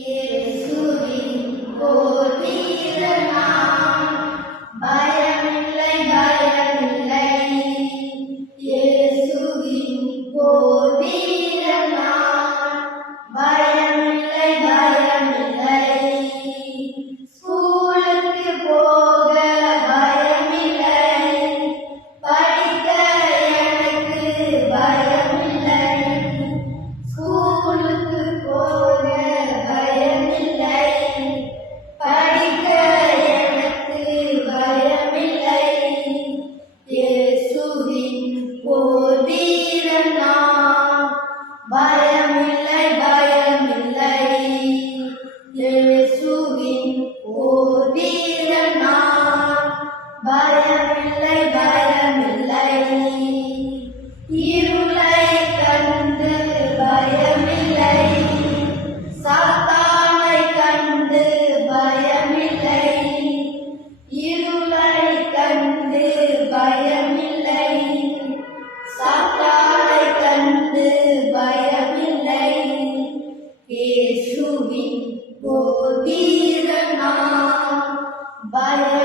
இயேசுவின் பயமில்லை பயமில்லை. இயேசுவின் போர் வீரன் நான் பயமில்லை பயமில்லை. இருளை கண்டு பயமில்லை. சாத்தானை கண்டு பயமில்லை. இருளை கண்டு பயமில்லை. சாத்தானை கண்டு இயேசுவின் போர் வீரனாம் பயமில்லை பயமில்லை